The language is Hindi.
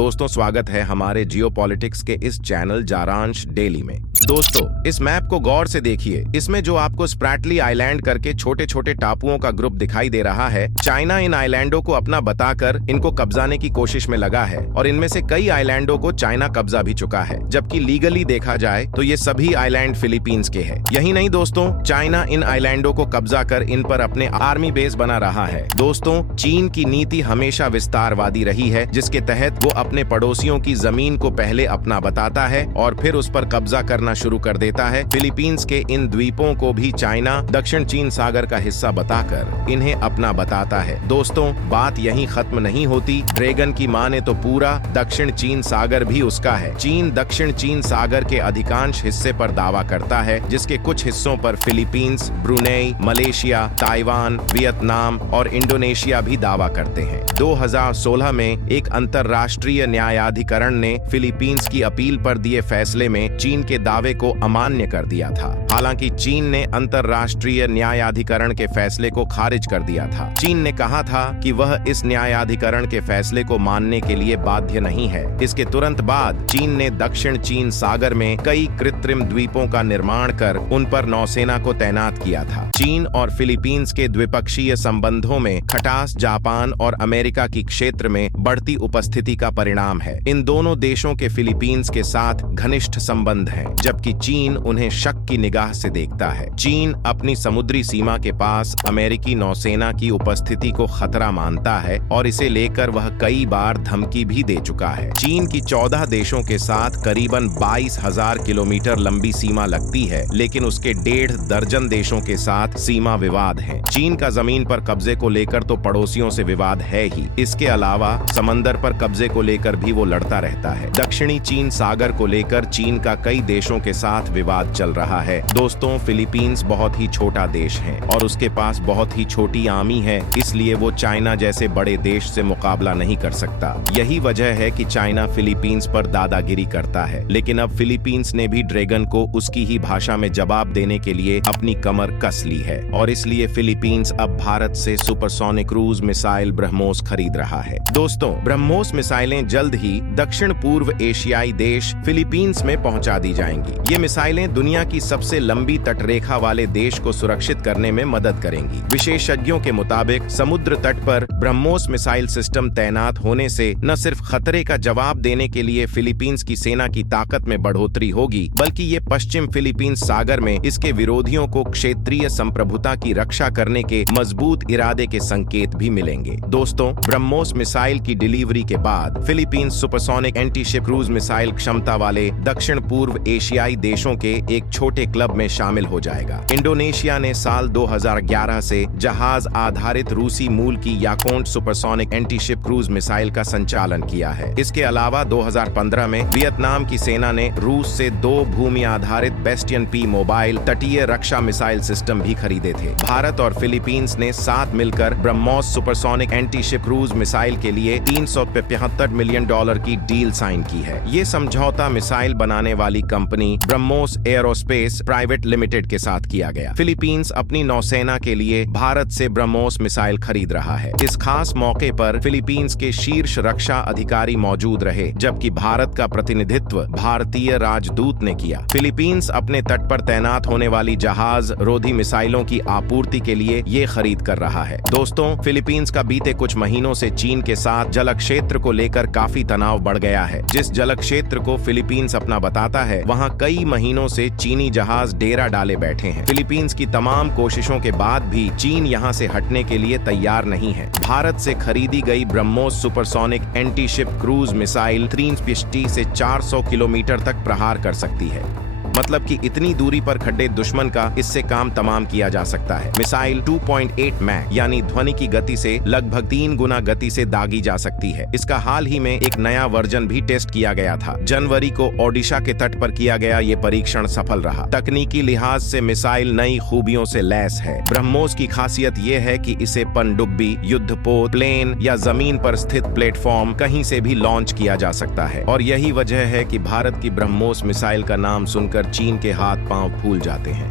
दोस्तों, स्वागत है हमारे जियोपॉलिटिक्स के इस चैनल जारांश डेली में। दोस्तों, इस मैप को गौर से देखिए। इसमें जो आपको स्प्रैटली आइलैंड करके छोटे छोटे टापुओं का ग्रुप दिखाई दे रहा है, चाइना इन आइलैंडों को अपना बताकर इनको कब्जाने की कोशिश में लगा है और इनमें से कई आइलैंडों को चाइना कब्जा भी चुका है। जबकि लीगली देखा जाए तो ये सभी आइलैंड फिलीपींस के हैं। यही नहीं दोस्तों, चाइना इन आइलैंडों को कब्जा कर इन पर अपने आर्मी बेस बना रहा है। दोस्तों, चीन की नीति हमेशा विस्तारवादी रही है, जिसके तहत वो अपने पड़ोसियों की जमीन को पहले अपना बताता है और फिर उस पर कब्जा करना शुरू कर देता है। फिलीपींस के इन द्वीपों को भी चाइना दक्षिण चीन सागर का हिस्सा बताकर इन्हें अपना बताता है। दोस्तों, बात यहीं खत्म नहीं होती। ड्रैगन की माने तो पूरा दक्षिण चीन सागर भी उसका है। चीन दक्षिण चीन सागर के अधिकांश हिस्से पर दावा करता है, जिसके कुछ हिस्सों पर Philippines, Brunei, Malaysia, Taiwan, Vietnam और इंडोनेशिया भी दावा करते हैं। 2016 में एक अंतर्राष्ट्रीय न्यायाधिकरण ने फिलीपींस की अपील पर दिए फैसले में चीन के दावे को अमान्य कर दिया था। हालांकि चीन ने अंतर्राष्ट्रीय न्यायाधिकरण के फैसले को खारिज कर दिया था। चीन ने कहा था कि वह इस न्यायाधिकरण के फैसले को मानने के लिए बाध्य नहीं है। इसके तुरंत बाद चीन ने दक्षिण चीन सागर में कई कृत्रिम द्वीपों का निर्माण कर उन पर नौसेना को तैनात किया था। चीन और फिलीपींस के द्विपक्षीय संबंधों में खटास जापान और अमेरिका की क्षेत्र में बढ़ती उपस्थिति का परिणाम है। इन दोनों देशों के फिलीपींस के साथ घनिष्ठ संबंध हैं, जबकि चीन उन्हें शक की निगाह से देखता है। चीन अपनी समुद्री सीमा के पास अमेरिकी नौसेना की उपस्थिति को खतरा मानता है और इसे लेकर वह कई बार धमकी भी दे चुका है। चीन की 14 देशों के साथ करीबन 22,000 किलोमीटर लंबी सीमा लगती है, लेकिन उसके 1.5 दर्जन देशों के साथ सीमा विवाद है। चीन का जमीन पर कब्जे को लेकर तो पड़ोसियों से विवाद है ही, इसके अलावा समंदर पर कब्जे को लेकर भी वो लड़ता रहता है। दक्षिणी चीन सागर को लेकर चीन का कई देशों के साथ विवाद चल रहा है। दोस्तों, फिलीपींस बहुत ही छोटा देश है और उसके पास बहुत ही छोटी आर्मी है, इसलिए वो चाइना जैसे बड़े देश से मुकाबला नहीं कर सकता। यही वजह है कि चाइना फिलीपींस पर दादागिरी करता है। लेकिन अब फिलीपींस ने भी ड्रैगन को उसकी ही भाषा में जवाब देने के लिए अपनी कमर कस ली है और इसलिए फिलीपींस अब भारत से सुपरसोनिक क्रूज मिसाइल ब्रह्मोस खरीद रहा है। दोस्तों, ब्रह्मोस मिसाइलें जल्द ही दक्षिण पूर्व एशियाई देश फिलीपींस में पहुंचा दी जाएंगी। ये मिसाइलें दुनिया की सबसे लंबी तटरेखा वाले देश को सुरक्षित करने में मदद करेंगी। विशेषज्ञों के मुताबिक समुद्र तट पर ब्रह्मोस मिसाइल सिस्टम तैनात होने से न सिर्फ खतरे का जवाब देने के लिए फिलीपींस की सेना की ताकत में बढ़ोतरी होगी, बल्कि ये पश्चिम फिलीपींस सागर में इसके विरोधियों को क्षेत्रीय संप्रभुता की रक्षा करने के मजबूत इरादे के संकेत भी मिलेंगे। दोस्तों, ब्रह्मोस मिसाइल की डिलीवरी के बाद Philippines supersonic anti ship cruise missile क्षमता वाले दक्षिण पूर्व एशियाई देशों के एक छोटे क्लब में शामिल हो जाएगा। इंडोनेशिया ने साल 2011 से जहाज आधारित रूसी मूल की Yakhont supersonic anti ship cruise missile का संचालन किया है। इसके अलावा 2015 में वियतनाम की सेना ने रूस से 2 भूमि आधारित बेस्टियन पी मोबाइल तटीय रक्षा मिसाइल सिस्टम भी खरीदे थे। भारत और फिलीपींस ने साथ मिलकर BrahMos supersonic anti ship cruise missile के लिए $375 मिलियन की डील साइन की है। ये समझौता मिसाइल बनाने वाली company BrahMos aerospace private limited के साथ किया गया। फिलीपींस अपनी नौसेना के लिए भारत से ब्रह्मोस मिसाइल खरीद रहा है। इस खास मौके पर फिलीपींस के शीर्ष रक्षा अधिकारी मौजूद रहे, जबकि भारत का प्रतिनिधित्व भारतीय राजदूत ने किया। फिलीपींस अपने तट पर तैनात होने वाली जहाज रोधी मिसाइलों की आपूर्ति के लिए ये खरीद कर रहा है। दोस्तों, फिलीपींस का बीते कुछ महीनों से चीन के साथ जल क्षेत्र को लेकर काफी तनाव बढ़ गया है। जिस जल क्षेत्र को फिलीपींस अपना बताता है, वहां कई महीनों से चीनी जहाज डेरा डाले बैठे हैं। फिलीपींस की तमाम कोशिशों के बाद भी चीन यहां से हटने के लिए तैयार नहीं है। भारत से खरीदी गई BrahMos supersonic anti ship cruise missile 350 से 400 किलोमीटर तक प्रहार कर सकती है। मतलब कि इतनी दूरी पर खड़े दुश्मन का इससे काम तमाम किया जा सकता है। मिसाइल 2.8 मैक यानी ध्वनि की गति से लगभग 3 गुना गति से दागी जा सकती है। इसका हाल ही में एक नया वर्जन भी टेस्ट किया गया था। जनवरी को ओडिशा के तट पर किया गया ये परीक्षण सफल रहा। तकनीकी लिहाज से मिसाइल नई खूबियों से लैस है। ब्रह्मोस की खासियत ये है कि इसे पनडुब्बी, युद्धपोत, प्लेन या जमीन पर स्थित प्लेटफॉर्म कहीं से भी लॉन्च किया जा सकता है और यही वजह है कि भारत की ब्रह्मोस मिसाइल का नाम सुनकर चीन के हाथ पांव फूल जाते हैं।